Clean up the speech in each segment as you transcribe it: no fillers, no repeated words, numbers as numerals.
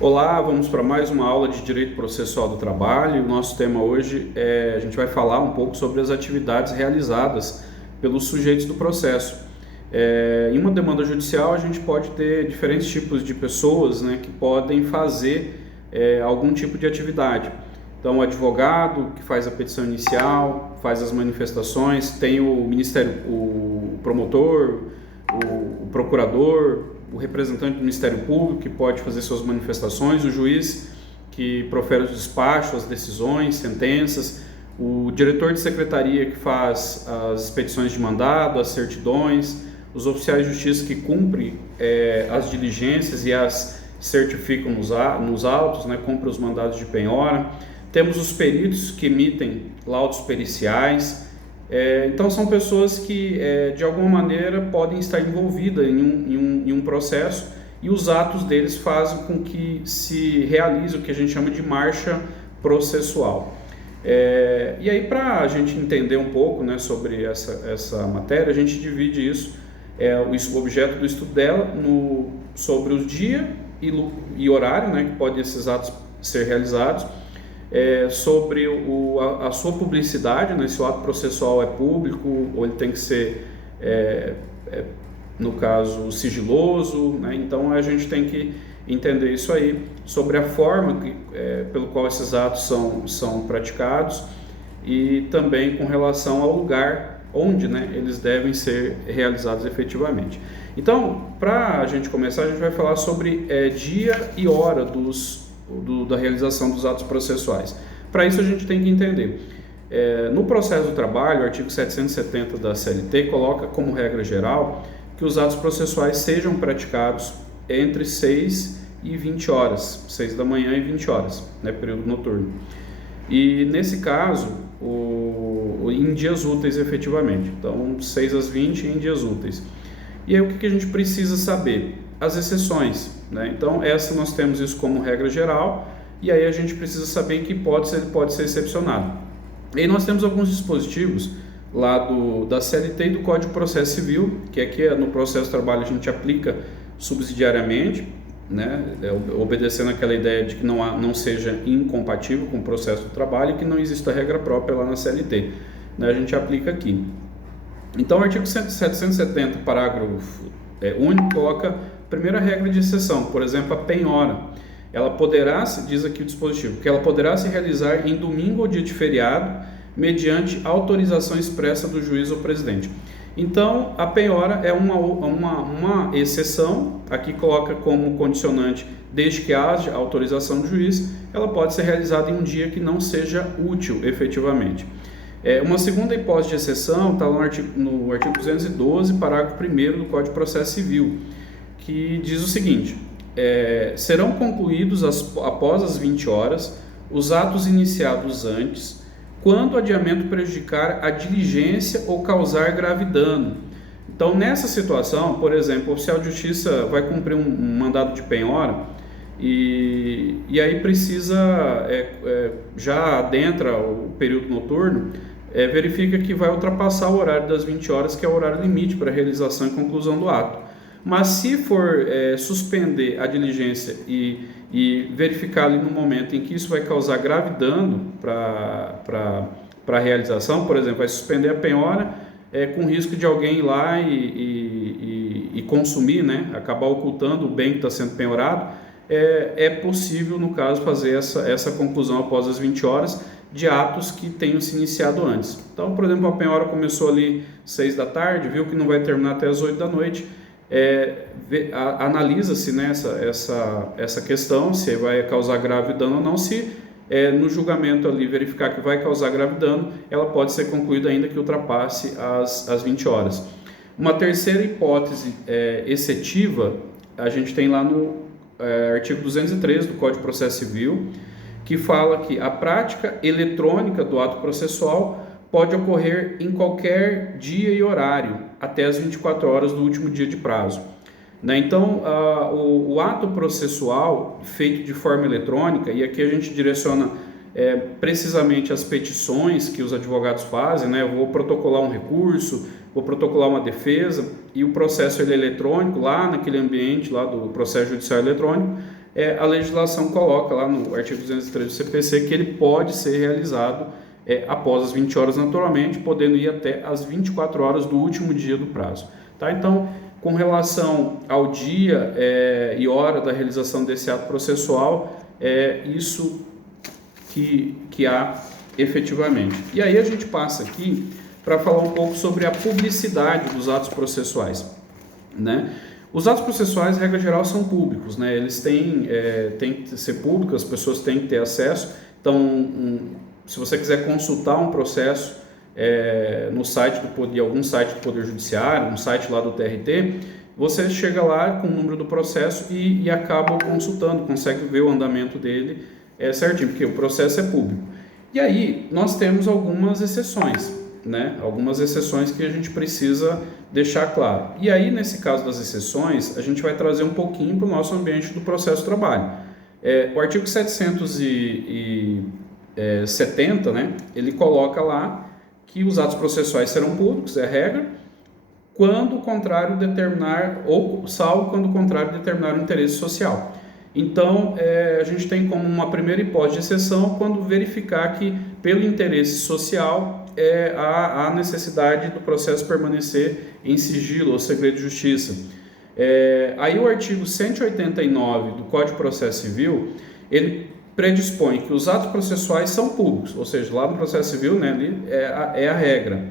Olá, vamos para mais uma aula de Direito Processual do Trabalho. O nosso tema hoje a gente vai falar um pouco sobre as atividades realizadas pelos sujeitos do processo. Em uma demanda judicial, a gente pode ter diferentes tipos de pessoas, né, que podem fazer algum tipo de atividade. Então, o advogado que faz a petição inicial, faz as manifestações, tem o Ministério, o promotor, o procurador, o representante do Ministério Público que pode fazer suas manifestações, o juiz que profere os despachos, as decisões, sentenças, o diretor de secretaria que faz as petições de mandado, as certidões, os oficiais de justiça que cumprem as diligências e as certificam nos autos, né, cumprem os mandados de penhora. Temos os peritos que emitem laudos periciais. Então são pessoas que de alguma maneira podem estar envolvidas em um processo e os atos deles fazem com que se realize o que a gente chama de marcha processual. E aí, para a gente entender um pouco, né, sobre essa matéria, a gente divide isso, o objeto do estudo dela, sobre o dia e horário, né, que podem esses atos ser realizados, sobre a sua publicidade, né, se o ato processual é público ou ele tem que ser, no caso, sigiloso, né? Então a gente tem que entender isso aí, sobre a forma pelo qual esses atos são praticados e também com relação ao lugar onde, né, eles devem ser realizados efetivamente. Então, para a gente começar, a gente vai falar sobre dia e hora da realização dos atos processuais. Para isso a gente tem que entender. No processo do trabalho, o artigo 770 da CLT coloca como regra geral que os atos processuais sejam praticados entre 6 e 20 horas, 6 da manhã e 20 horas, né, período noturno. E nesse caso, em dias úteis efetivamente, então 6 às 20 em dias úteis. E aí o que a gente precisa saber? As exceções, né? Então essa nós temos isso como regra geral e aí a gente precisa saber que pode ser excepcionado. E aí nós temos alguns dispositivos lá da CLT e do Código de Processo Civil, que aqui no processo de trabalho a gente aplica subsidiariamente, né? Obedecendo aquela ideia de que não seja incompatível com o processo do trabalho e que não exista regra própria lá na CLT, né? A gente aplica aqui. Então o artigo 770, parágrafo único, coloca primeira regra de exceção, por exemplo, a penhora. Ela poderá, diz aqui o dispositivo, que ela poderá se realizar em domingo ou dia de feriado, mediante autorização expressa do juiz ou presidente. Então, a penhora é uma exceção, aqui coloca como condicionante, desde que haja autorização do juiz, ela pode ser realizada em um dia que não seja útil efetivamente. Uma segunda hipótese de exceção está no artigo 212, parágrafo 1º do Código de Processo Civil, que diz o seguinte: serão concluídos após as 20 horas os atos iniciados antes, quando o adiamento prejudicar a diligência ou causar grave dano. Então, nessa situação, por exemplo, o oficial de justiça vai cumprir um mandado de penhora e aí precisa, já adentra o período noturno, verifica que vai ultrapassar o horário das 20 horas, que é o horário limite para a realização e conclusão do ato. Mas se for suspender a diligência e verificar ali no momento em que isso vai causar grave dano para a realização, por exemplo, vai suspender a penhora com risco de alguém ir lá e consumir, né, acabar ocultando o bem que está sendo penhorado, é possível, no caso, fazer essa conclusão após as 20 horas de atos que tenham se iniciado antes. Então, por exemplo, a penhora começou ali 6 da tarde, viu que não vai terminar até as 8 da noite, analisa-se, né, essa questão, se vai causar grave dano ou não. Se no julgamento ali verificar que vai causar grave dano, ela pode ser concluída ainda que ultrapasse as 20 horas. Uma terceira hipótese excetiva, a gente tem lá no artigo 213 do Código de Processo Civil, que fala que a prática eletrônica do ato processual pode ocorrer em qualquer dia e horário, até as 24 horas do último dia de prazo, né? Então, o ato processual feito de forma eletrônica, e aqui a gente direciona precisamente as petições que os advogados fazem, né? Eu vou protocolar um recurso, vou protocolar uma defesa, e o processo ele é eletrônico, lá naquele ambiente lá do processo judicial eletrônico, a legislação coloca lá no artigo 203 do CPC que ele pode ser realizado após as 20 horas naturalmente, podendo ir até as 24 horas do último dia do prazo. Tá? Então, com relação ao dia e hora da realização desse ato processual, é isso que há efetivamente. E aí a gente passa aqui para falar um pouco sobre a publicidade dos atos processuais, né? Os atos processuais, regra geral, são públicos, né? Eles têm que ser públicos, as pessoas têm que ter acesso. Então, se você quiser consultar um processo no site de algum site do Poder Judiciário, um site lá do TRT, você chega lá com o número do processo e acaba consultando, consegue ver o andamento dele certinho, porque o processo é público. E aí, nós temos algumas exceções, né? Algumas exceções que a gente precisa deixar claro. E aí, nesse caso das exceções, a gente vai trazer um pouquinho para o nosso ambiente do processo de trabalho. O artigo 770, né? Ele coloca lá que os atos processuais serão públicos, é a regra, quando o contrário determinar, ou salvo quando o contrário determinar o interesse social. Então, a gente tem como uma primeira hipótese de exceção quando verificar que, pelo interesse social, há necessidade do processo permanecer em sigilo ou segredo de justiça. Aí o artigo 189 do Código de Processo Civil, ele predispõe que os atos processuais são públicos, ou seja, lá no processo civil, né, ali é a regra.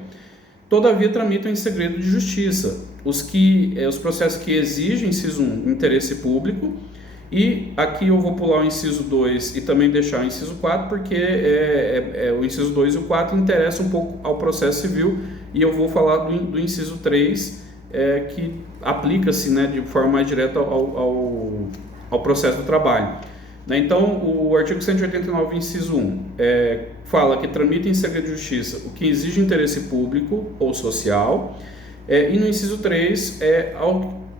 Todavia, tramitam em segredo de justiça os processos que exigem, inciso 1, interesse público, e aqui eu vou pular o inciso 2 e também deixar o inciso 4, porque o inciso 2 e o 4 interessam um pouco ao processo civil, e eu vou falar do inciso 3, que aplica-se, né, de forma mais direta ao processo do trabalho. Então, o artigo 189, inciso 1, fala que tramita em segredo de justiça o que exige interesse público ou social, e no inciso 3,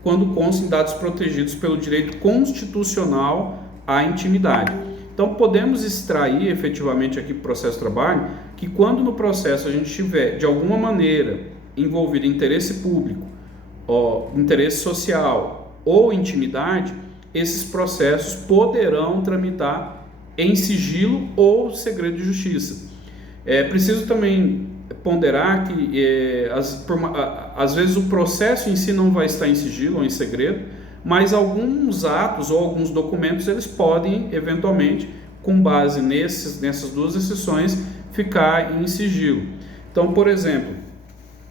quando constem dados protegidos pelo direito constitucional à intimidade. Então, podemos extrair efetivamente aqui para o processo de trabalho que quando no processo a gente tiver, de alguma maneira, envolvido interesse público, interesse social ou intimidade, esses processos poderão tramitar em sigilo ou segredo de justiça. Preciso também ponderar que às vezes o processo em si não vai estar em sigilo ou em segredo, mas alguns atos ou alguns documentos eles podem eventualmente, com base nessas duas exceções, ficar em sigilo. Então, por exemplo,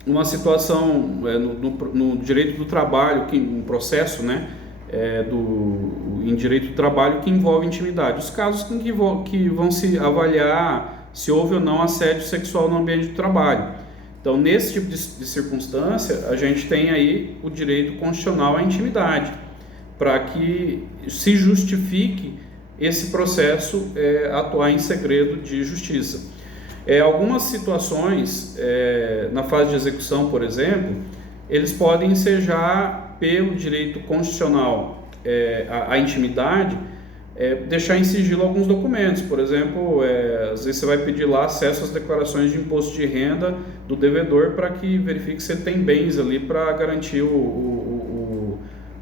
uma situação no direito do trabalho, um processo, né, em direito do trabalho que envolve intimidade, os casos que vão se avaliar se houve ou não assédio sexual no ambiente do trabalho. Então, nesse tipo de circunstância, a gente tem aí o direito constitucional à intimidade, para que se justifique esse processo atuar em segredo de justiça. Algumas situações, na fase de execução, por exemplo, eles podem ensejar pelo direito constitucional à intimidade, deixar em sigilo alguns documentos. Por exemplo, às vezes você vai pedir lá acesso às declarações de imposto de renda do devedor para que verifique se ele tem bens ali para garantir o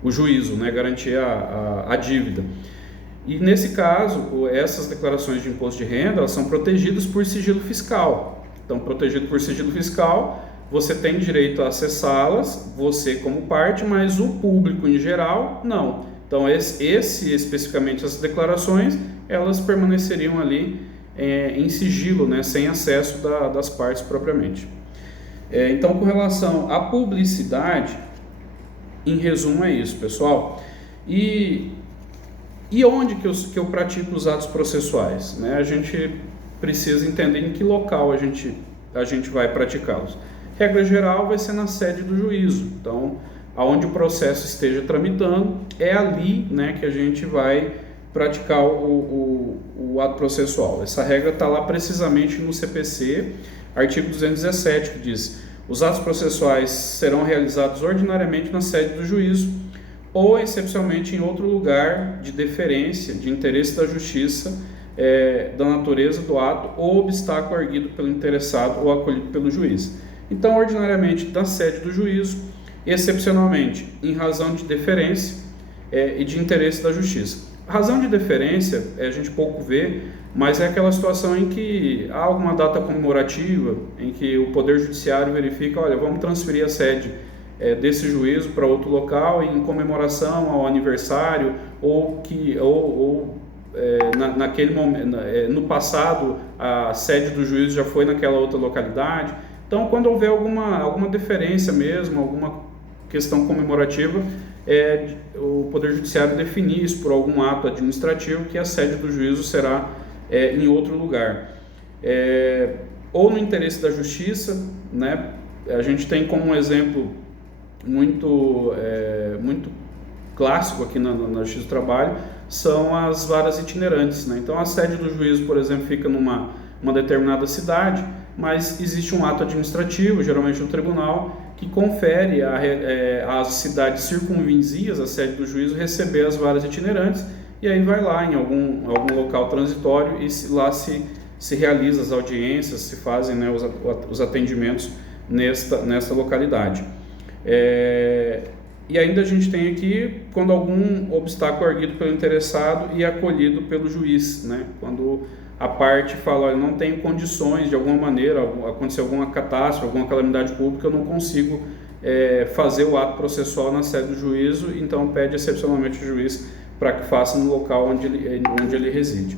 juízo, né? Garantir a dívida. E nesse caso, essas declarações de imposto de renda elas são protegidas por sigilo fiscal. Então, protegido por sigilo fiscal, você tem direito a acessá-las, você como parte, mas o público em geral, não. Então, especificamente essas declarações, elas permaneceriam ali em sigilo, né, sem acesso das partes propriamente. Então, com relação à publicidade, em resumo é isso, pessoal. E onde que eu pratico os atos processuais? Né? A gente precisa entender em que local a gente vai praticá-los. Regra geral vai ser na sede do juízo. Então, aonde o processo esteja tramitando, é ali, né, que a gente vai praticar o ato processual. Essa regra está lá precisamente no CPC, artigo 217, que diz: os atos processuais serão realizados ordinariamente na sede do juízo ou excepcionalmente em outro lugar de deferência, de interesse da justiça, da natureza do ato ou obstáculo erguido pelo interessado ou acolhido pelo juiz. Então, ordinariamente da sede do juízo, excepcionalmente em razão de deferência e de interesse da justiça. Razão de deferência, a gente pouco vê, mas é aquela situação em que há alguma data comemorativa, em que o Poder Judiciário verifica, olha, vamos transferir a sede desse juízo para outro local em comemoração ao aniversário, naquele momento, no passado, a sede do juízo já foi naquela outra localidade. Então, quando houver alguma deferência mesmo, alguma questão comemorativa, o Poder Judiciário definir isso por algum ato administrativo, que a sede do juízo será em outro lugar. Ou no interesse da justiça, né? A gente tem como um exemplo muito clássico aqui na Justiça do Trabalho, são as varas itinerantes, né? Então, a sede do juízo, por exemplo, fica numa determinada cidade, mas existe um ato administrativo, geralmente no tribunal, que confere às cidades circunvizinhas, a sede do juízo, receber as varas itinerantes, e aí vai lá em algum local transitório e lá se realiza as audiências, se fazem, né, os atendimentos nesta localidade. E ainda a gente tem aqui quando algum obstáculo é erguido pelo interessado e acolhido pelo juiz, né? Quando a parte fala, olha, não tenho condições de alguma maneira, acontecer alguma catástrofe, alguma calamidade pública, eu não consigo fazer o ato processual na sede do juízo, então pede excepcionalmente o juiz para que faça no local onde ele reside.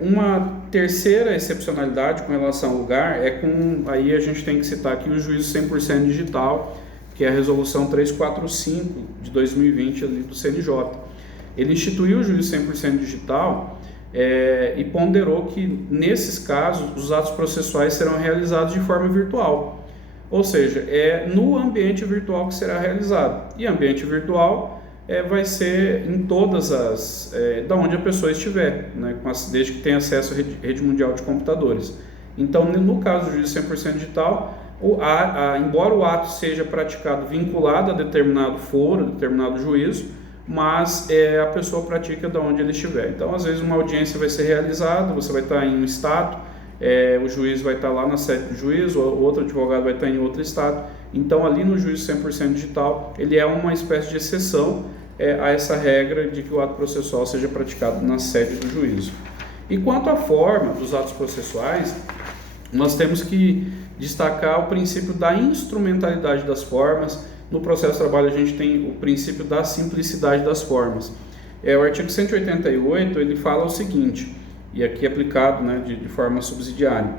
Uma terceira excepcionalidade com relação ao lugar aí a gente tem que citar aqui o juízo 100% digital, que é a resolução 345 de 2020 ali do CNJ. Ele instituiu o juízo 100% digital e ponderou que, nesses casos, os atos processuais serão realizados de forma virtual. Ou seja, no ambiente virtual que será realizado. E ambiente virtual vai ser em todas da onde a pessoa estiver, né, desde que tenha acesso à rede mundial de computadores. Então, no caso do juízo 100% digital, embora o ato seja praticado vinculado a determinado foro, determinado juízo, mas a pessoa pratica de onde ele estiver. Então, às vezes, uma audiência vai ser realizada, você vai estar em um estado, o juiz vai estar lá na sede do juiz, o outro advogado vai estar em outro estado. Então, ali no juízo 100% digital, ele é uma espécie de exceção a essa regra de que o ato processual seja praticado na sede do juízo. E quanto à forma dos atos processuais, nós temos que destacar o princípio da instrumentalidade das formas. No processo de trabalho a gente tem o princípio da simplicidade das formas. O artigo 188 ele fala o seguinte, e aqui aplicado, né, de forma subsidiária,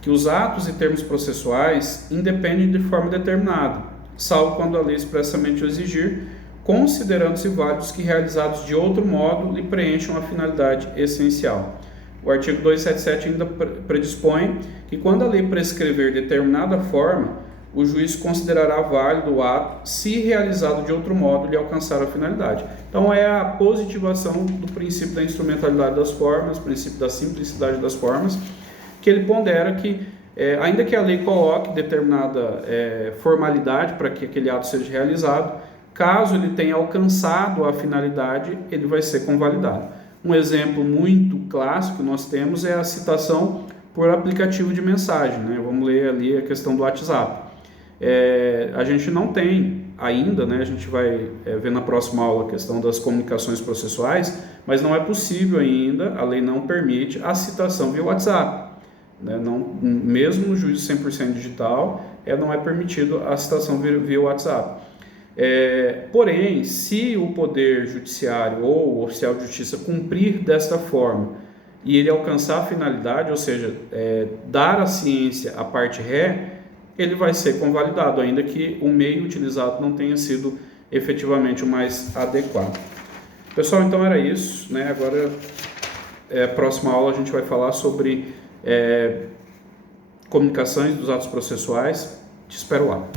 que os atos e termos processuais independem de forma determinada, salvo quando a lei expressamente o exigir, considerando-se válidos que realizados de outro modo lhe preencham a finalidade essencial. O artigo 277 ainda predispõe que quando a lei prescrever determinada forma, o juiz considerará válido o ato se realizado de outro modo lhe alcançar a finalidade. Então é a positivação do princípio da instrumentalidade das formas, princípio da simplicidade das formas, que ele pondera que, ainda que a lei coloque determinada formalidade para que aquele ato seja realizado, caso ele tenha alcançado a finalidade, ele vai ser convalidado. Um exemplo muito clássico que nós temos é a citação por aplicativo de mensagem, né? Vamos ler ali a questão do WhatsApp. A gente não tem ainda, né? A gente vai ver na próxima aula a questão das comunicações processuais, mas não é possível ainda, a lei não permite a citação via WhatsApp, né? Não, mesmo no juízo 100% digital, não é permitido a citação via WhatsApp. Porém, se o Poder Judiciário ou o oficial de justiça cumprir desta forma e ele alcançar a finalidade, ou seja, dar à ciência a parte ré, ele vai ser convalidado, ainda que o meio utilizado não tenha sido efetivamente o mais adequado. Pessoal, então era isso, né? Agora, próxima aula a gente vai falar sobre comunicações dos atos processuais. Te espero lá.